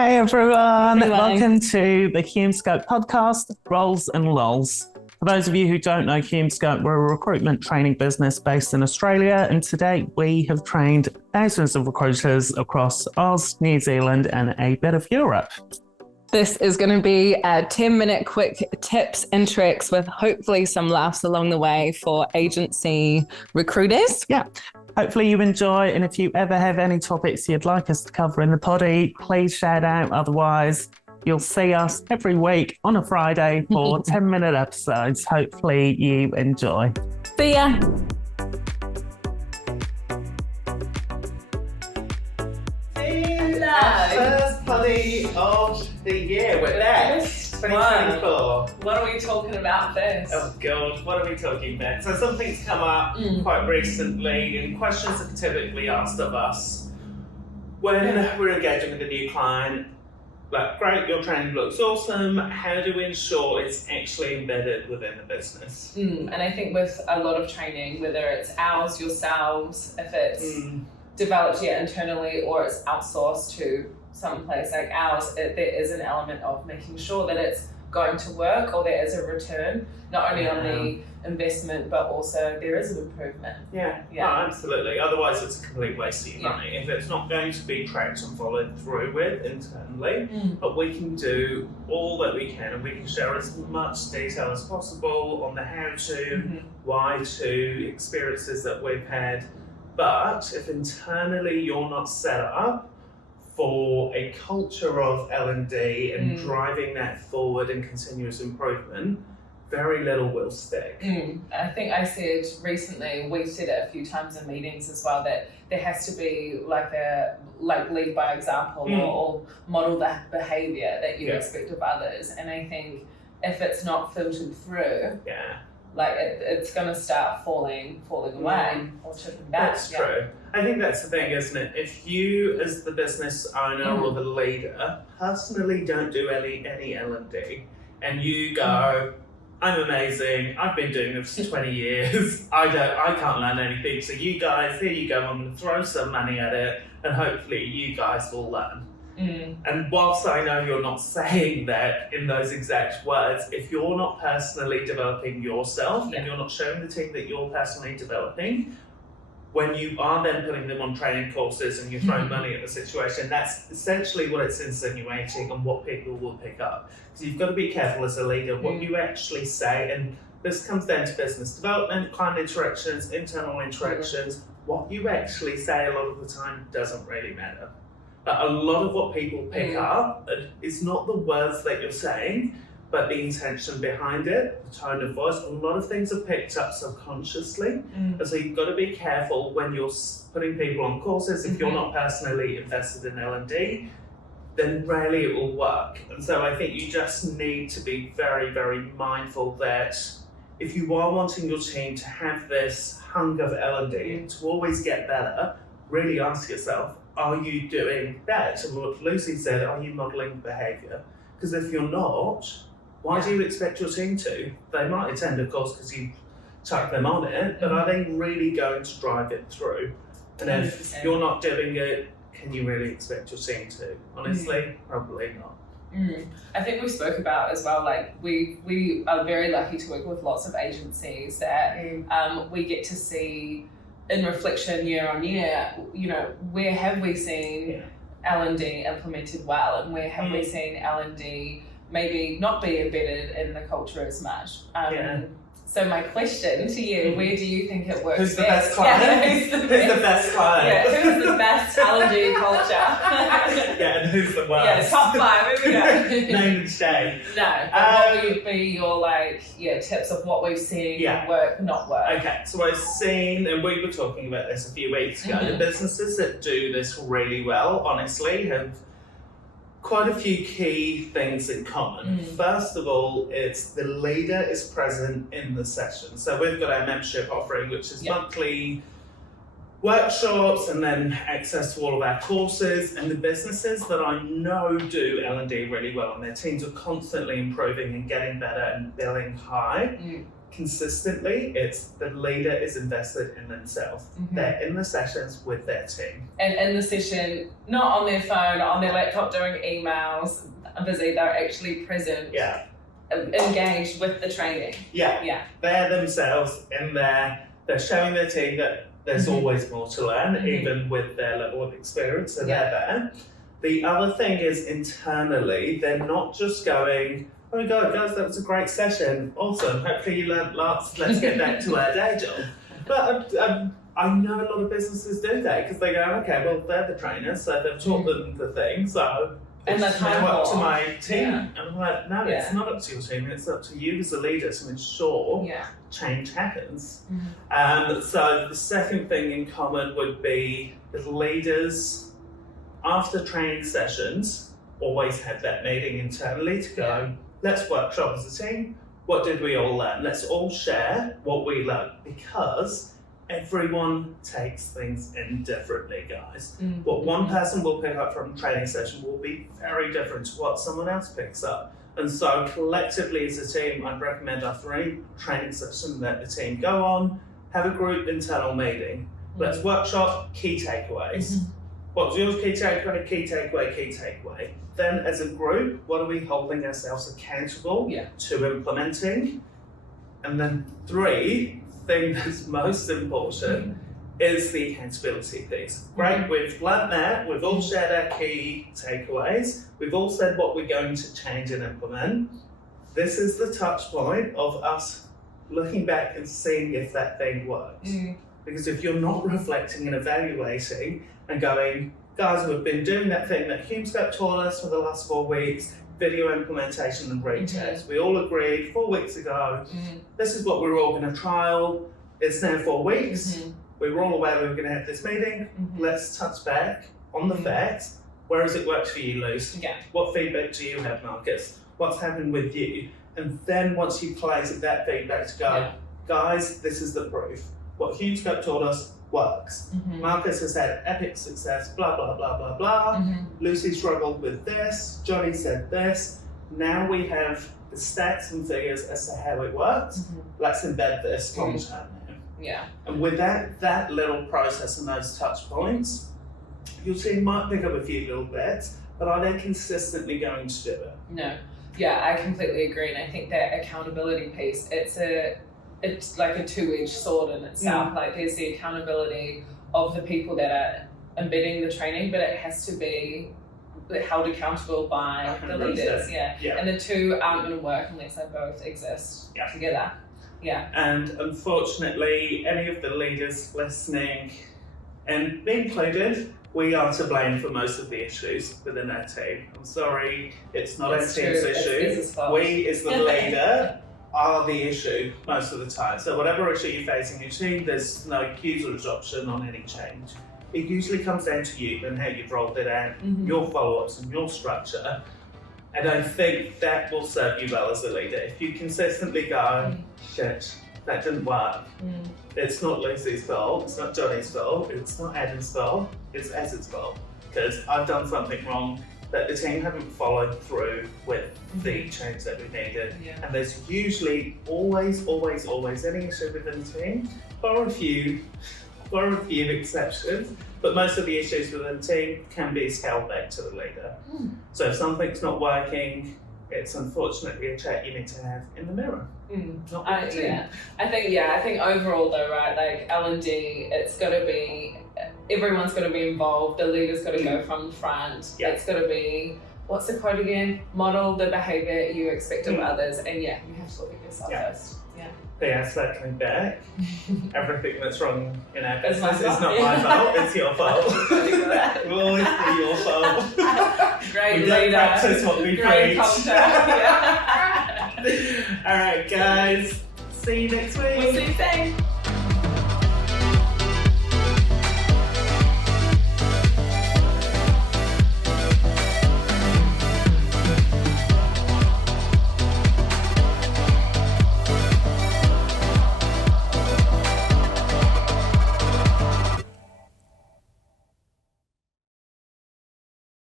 Hey everyone, Hello. welcome to the Hume Scope podcast, Roles and Lols. For those of you who don't know Hume Scope, we're a recruitment training business based in Australia, and to date we have trained thousands of recruiters across Oz, New Zealand and a bit of Europe. This is going to be a 10-minute quick tips and tricks with hopefully some laughs along the way for agency recruiters. Yeah. Hopefully you enjoy, and if you ever have any topics you'd like us to cover in the poddy, please shout out. Otherwise, you'll see us every week on a Friday for 10-minute episodes. Hopefully you enjoy. See ya. First poddy of the year. We're next, 2024. What are we talking about first? Oh God, what are we talking about? So something's come up quite recently, and questions are typically asked of us when we're engaging with a new client. Like, great, your training looks awesome. How do we ensure it's actually embedded within the business? And I think with a lot of training, whether it's ours, yourselves, if it's developed yet internally or it's outsourced to some place like ours, there is an element of making sure that it's going to work or there is a return, not only on the investment, but also there is an improvement. Yeah. Oh, absolutely. Otherwise, it's a complete waste of your money if it's not going to be tracked and followed through with internally. But we can do all that we can, and we can share as much detail as possible on the how to, why to, experiences that we've had. But if internally you're not set up for a culture of L&D and driving that forward and continuous improvement, very little will stick. I think I said recently, we've said it a few times in meetings as well, that there has to be like lead by example or model that behaviour that you expect of others. And I think if it's not filtered through, like it's going to start falling away or chipping back. That's true. I think that's the thing, isn't it? If you, as the business owner or the leader, personally don't do any L&D, and you go, I'm amazing, I've been doing this for 20 years, I can't learn anything, so you guys, here you go, I'm going to throw some money at it, and hopefully you guys will learn. And whilst I know you're not saying that in those exact words, if you're not personally developing yourself and you're not showing the team that you're personally developing, when you are then putting them on training courses and you're throwing money at the situation, that's essentially what it's insinuating and what people will pick up. So you've got to be careful as a leader what you actually say, and this comes down to business development, client interactions, internal interactions. What you actually say a lot of the time doesn't really matter. But a lot of what people pick up is not the words that you're saying, but the intention behind it, the tone of voice. A lot of things are picked up subconsciously. And so you've got to be careful when you're putting people on courses. If you're not personally invested in L&D, then rarely it will work. And so I think you just need to be very, very mindful that if you are wanting your team to have this hunger of L&D, to always get better, really ask yourself, are you doing that? And what Lucy said, are you modelling behaviour? Because if you're not, why do you expect your team to? They might attend, of course, because you chuck them on it, but are they really going to drive it through? And if you're not doing it, can you really expect your team to? Honestly, probably not. I think we spoke about as well, like we are very lucky to work with lots of agencies that we get to see in reflection year on year, you know, where have we seen L&D implemented well, and where have we seen L&D maybe not be embedded in the culture as much. So my question to you, where do you think it works Who's the best? best client? Who's the best client? Who's the best L&D culture? And who's the worst? Top 5, here we go. Name and shame. No, but what would be your tips of what we've seen work, not work? Okay, so I've seen, and we were talking about this a few weeks ago, the businesses that do this really well, honestly, have quite a few key things in common. First of all, it's the leader is present in the session. So we've got our membership offering, which is monthly workshops and then access to all of our courses, and the businesses that I know do L&D really well and their teams are constantly improving and getting better and billing high, consistently, it's the leader is invested in themselves. They're in the sessions with their team. And in the session, not on their phone, on their laptop doing emails, busy, they're actually present, engaged with the training. Yeah. They're themselves in there, they're showing their team that there's always more to learn, even with their level of experience, so they're there. The other thing is internally, they're not just going, oh my God, guys, that was a great session. Awesome. Hopefully you learned lots. Let's get back to our day job. But I know a lot of businesses do that because they go, okay, well, they're the trainers, so they've taught them the thing. So it's now up to my team. And I'm like, no, it's not up to your team. It's up to you as a leader to ensure change happens. So the second thing in common would be the leaders, after training sessions, always have that meeting internally to go, let's workshop as a team. What did we all learn? Let's all share what we learned, because everyone takes things in differently, guys. What one person will pick up from a training session will be very different to what someone else picks up. And so collectively as a team, I'd recommend after any training session that the team go on, have a group internal meeting. Let's workshop key takeaways. What's your key takeaway, key takeaway, key takeaway? Then as a group, what are we holding ourselves accountable to implementing? And then 3, thing that's most important is the accountability piece. Great, we've learned that, we've all shared our key takeaways, we've all said what we're going to change and implement. This is the touch point of us looking back and seeing if that thing works. Because if you're not reflecting and evaluating and going, guys, we've been doing that thing that Hume Scope taught us for the last 4 weeks, video implementation and retest. We all agreed 4 weeks ago, this is what we're all going to trial. It's now 4 weeks. We were all aware we were going to have this meeting. Let's touch back on the facts. Where has it worked for you, Luce? What feedback do you have, Marcus? What's happened with you? And then once you place that feedback to go, guys, this is the proof. What Hume Scope taught us works. Marcus has had epic success, blah, blah, blah, blah, blah. Lucy struggled with this, Johnny said this. Now we have the stats and figures as to how it works. Let's embed this long term now. And with that little process and those touch points, your team might pick up a few little bits, but are they consistently going to do it? No. I completely agree. And I think that accountability piece, it's like a two-edged sword in itself. Like there's the accountability of the people that are embedding the training, but it has to be held accountable by 100%. The leaders. And the two aren't going to work unless they both exist together. And unfortunately, any of the leaders listening, and me included, we are to blame for most of the issues within our team. I'm sorry, it's not our team's issue. We as the leader are the issue most of the time. So whatever issue you're facing in your team, there's no user option on any change. It usually comes down to you and how you've rolled it out, your follow-ups and your structure. And I think that will serve you well as a leader. If you consistently go, shit, that didn't work. It's not Lucy's fault, it's not Johnny's fault, it's not Adam's fault, it's Ez's fault. Because I've done something wrong that the team haven't followed through with the change that we needed. And there's usually always any issue within the team, bar a few exceptions, but most of the issues within the team can be scaled back to the leader. So if something's not working, it's unfortunately a chat you need to have in the mirror. Not with the team. I think overall though, right, like L&D, it's got to be, everyone's got to be involved, the leader's got to go from the front, it's got to be, what's the quote again? Model the behaviour you expect of others, and you have to look at yourself first. Circling back, everything that's wrong in our business is not my fault, it's your fault. It will always be your fault. Great we leader. Don't practice what we Great preach. culture. Alright guys, see you next week. We'll see you soon.